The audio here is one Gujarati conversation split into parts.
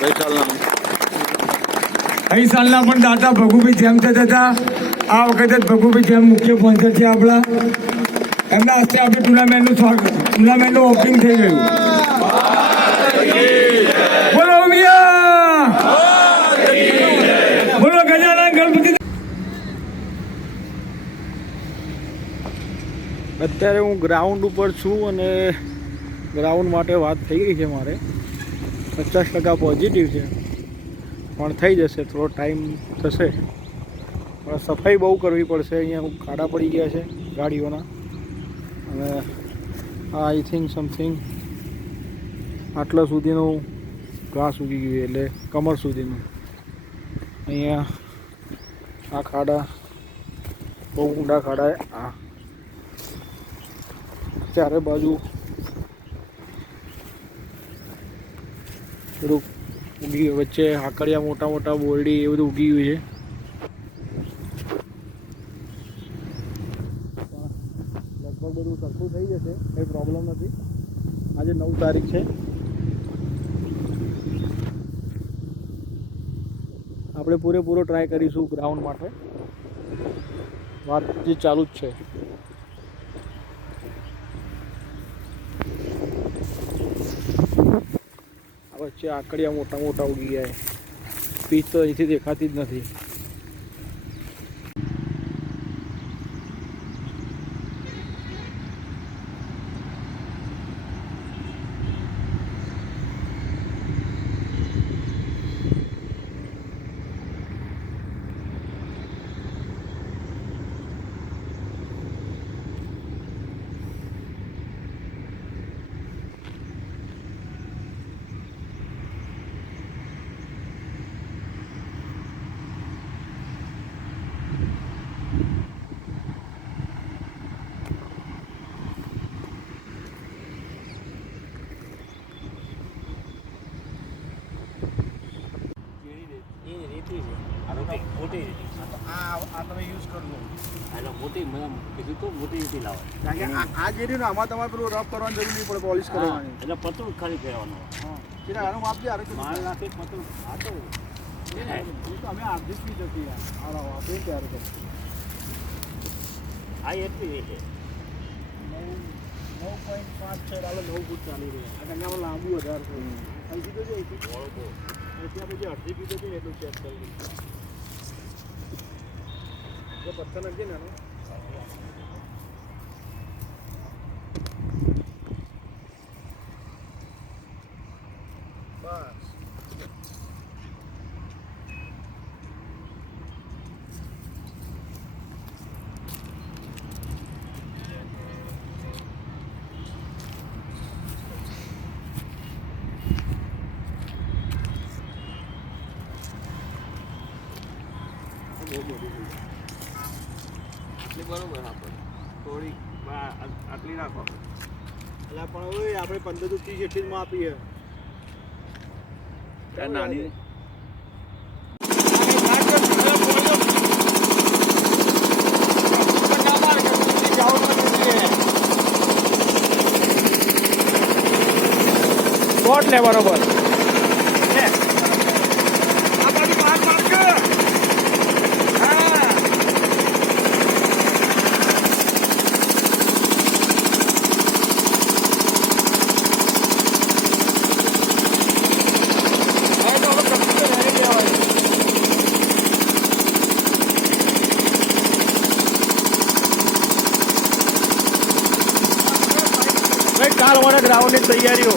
ગઈ સાલના પણ દાતા ભગુભાઈ જેમ થતા હતા. આ વખતે ભગુભાઈ જેમ મુખ્ય સ્પોન્સર છે આપણા. એમના હસ્તે આપણે ટુર્નામેન્ટનું ઓપનિંગ થઈ ગયું. બોલો બોલો ગજાનન ગણપતિ. અત્યારે હું ગ્રાઉન્ડ ઉપર છું અને ગ્રાઉન્ડ માટે વાત થઈ ગઈ છે. મારે 50% પોઝિટિવ છે, પણ થઈ જશે. થોડો ટાઈમ થશે. પણ સફાઈ બહુ કરવી પડશે. અહીંયા ખાડા પડી ગયા છે ગાડીઓના. અને આઈ થિંક સમથિંગ આટલા સુધીનું ઘાસ ઉગી ગયું, એટલે કમર સુધીનું. અહીંયા આ ખાડા બહુ ઊંડા ખાડા. આ ચારે બાજુ થોડુંક ઉગી ગયું. વચ્ચે આકડિયા મોટા મોટા બોરડી એ બધું ઉગી ગયું છે. લગભગ બધું સરખું થઈ જશે, કંઈ પ્રોબ્લેમ નથી. આજે 9 તારીખ છે. આપણે પૂરેપૂરો ટ્રાય કરીશું ગ્રાઉન્ડ માટે. વાત જે ચાલુ જ છે. વચ્ચે આકડિયા મોટા મોટા ઉગી ગયા. પીચ તો અહીંથી દેખાતી જ નથી. આ જે રહ્યું ને આમાં તમારે પેલું રફ કરવાની જરૂર નહીં પડે, પોલિશ કરવાની. એટલે પતરું ખાલી ફેરવાનું. હા, આનું માપ છે. માલ નાખે પતરું. હા, તો અમે આર્થિક બી જતી આપણે તૈયાર કરીએ. આ એટલી છે 9.5 છે. 9 ફૂટ ચાલી રહ્યા. આ ગંગામાં લાંબુ વધારે છે. અહીંથી તો અહીંથી આપણે જે અડધી પીધો છે ને એટલું ચેક કરી લઈએ. પથ્થર નાખીએ ને આનો. બસ બરોબર. આપણે થોડી આટલી રાખો. એટલે પણ હવે આપણે 15 થી 30 એટલી જ માં આપીએ. નાની બોટ લે બરોબર. કાલ વાળા ગ્રાઉન્ડની તૈયારીઓ.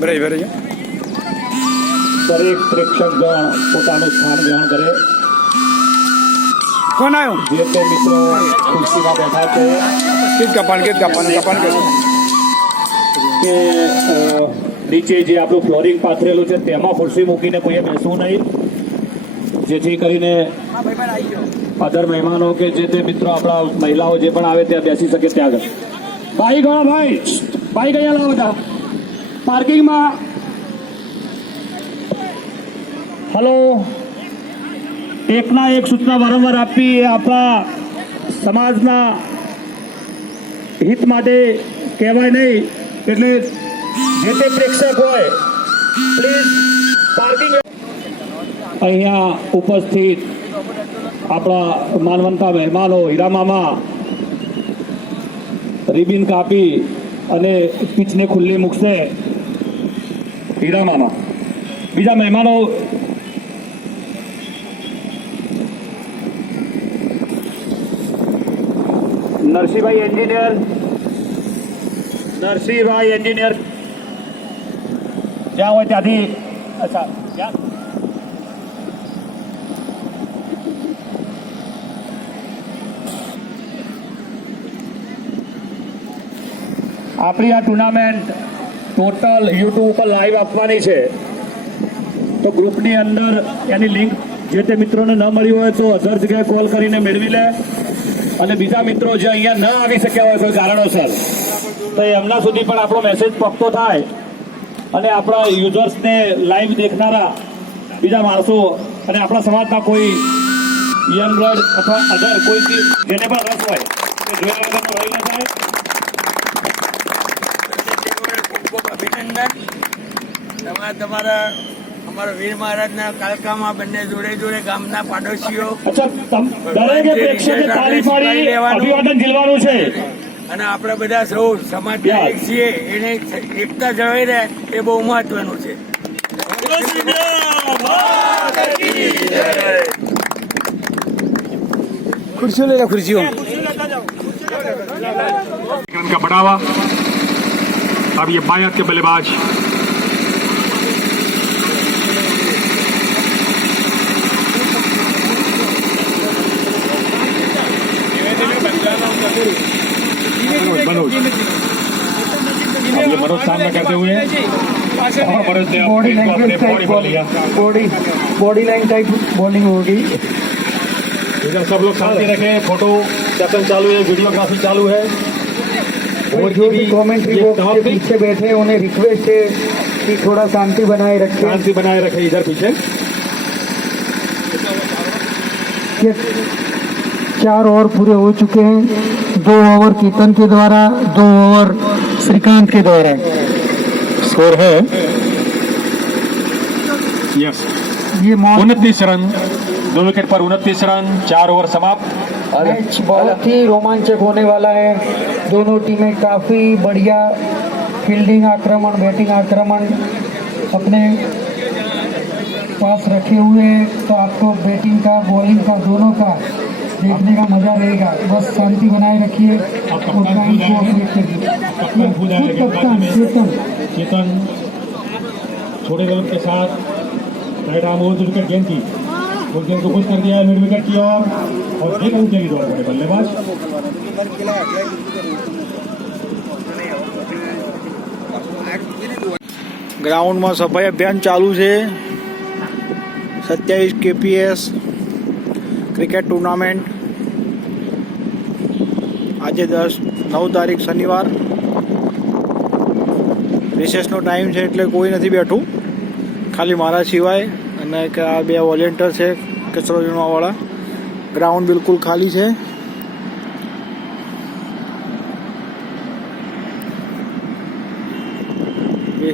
દરેક પ્રેક્ષકગણ પોતાનું સ્થાન ગ્રહણ કરે. કોણ આવ્યો? જે તે મિત્રો ખુરશીમાં બેઠા છે કે નીચે જે આપણું ફ્લોરિંગ પાથરેલું છે તેમાં ખુરશી મૂકીને કોઈએ બેસવું નહીં, જેથી કરીને અધર મહેમાનો કે જે તે મિત્રો આપણા મહિલાઓ જે પણ આવે ત્યાં બેસી શકે ત્યાં આગળ. ભાઈ ગણો ભાઈ ગયા લાવો બધા પાર્કિંગમાં. હલો, એકના એક સૂચના વારંવાર આપવી એ આપણા સમાજના હિત માટે કહેવાય નહીં, એટલે જે તે પ્રેક્ષક હોય પ્લીઝ પાર્કિંગ. અહીંયા ઉપસ્થિત આપણા માનવંતા મહેમાનો હીરા મામા રિબિન કાપી અને પીચને ખુલ્લી મૂકશે. હીરા મામા, બીજા મહેમાનો નરસિંહભાઈ એન્જિનિયર જ્યાં હોય ત્યાંથી. અચ્છા, ક્યાં આપણી આ ટુર્નામેન્ટ ટોટલ યુટ્યુબ ઉપર લાઈવ આપવાની છે, તો ગ્રુપની અંદર એની લિંક જે તે મિત્રોને ન મળી હોય તો અધર જગ્યાએ કોલ કરીને મેળવી લે. અને બીજા મિત્રો જે અહીંયા ન આવી શક્યા હોય કોઈ કારણોસર, તો એમના સુધી પણ આપણો મેસેજ પહોંચતો થાય અને આપણા યુઝર્સને લાઈવ દેખનારા બીજા માણસો અને આપણા સમાજના કોઈ યંગ બ્લડ અથવા અધર કોઈ જેને પણ રસ હોય તે જોઈ વગરનો રહી ન થાય. અભિનંદન. તમારા અમારા વીર મહારાજના કાલકામાં બંને જોડે ગામના પાડોશીઓ. અચ્છા, દરેકે પ્રેક્ષકે તાળી પાડી અભિવાદન ઝીલવાનું છે. અને આપણે બધા સૌ સમાજના એક છીએ, એને એકતા જળવાઈ રહે એ બહુ મહત્વનું છે. ખુરશીઓ લઈ લો, ખુરશીઓ. का बढ़ावा. अब ये बायत के बल्लेबाज मनोज, अब ये मनोज सामना करते हुए और मनोज ने बॉडी अपने लैंग्वेज बॉडी पर लिया. बॉडी लाइन टाइप बॉलिंग होगी. इधर सब लोग शांति रखें. फोटो सेशन चालू है, वीडियोग्राफी चालू है. और जो भी कमेंट्री बॉक्स के पीछे बैठे हैं उन्हें रिक्वेस्ट है कि थोड़ा शांति बनाए रखें. शांति बनाए रखें इधर पीछे. ये 4 ओवर पूरे हो चुके हैं. 2 ओवर कीर्तन के द्वारा, 2 ओवर श्रीकांत के द्वारा. स्कोर है यस ये 29 रन, 2 विकेट पर 29 रन, 4 ओवर समाप्त. मैच बहुत ही रोमांचक होने वाला है. दोनों टीमें काफी बढ़िया फील्डिंग आक्रमण, बैटिंग आक्रमण अपने पास रखे हुए हैं. तो आपको बैटिंग का, बॉलिंग का, दोनों का देखने का मजा रहेगा. बस शांति बनाए रखिए और टाइम को अपडेट करिए. कप्तान चेतन छोटे गलत के साथ राइट आर्म ओवर विकेट गेंद की, उस गेंद को पुश कर दिया मिड विकेट की ओर और एक अंक के लिए दौड़ पड़े बल्लेबाज. ગ્રાઉન્ડમાં સફાઈ અભિયાન ચાલુ છે. 27 KPS ક્રિકેટ ટુર્નામેન્ટ આજે 9 તારીખ શનિવાર. રિસેસનો ટાઈમ છે એટલે કોઈ નથી બેઠું, ખાલી મારા સિવાય અને આ 2 વોલેન્ટિયર છે કચરો વીણવાવાળા. ગ્રાઉન્ડ બિલકુલ ખાલી છે. એ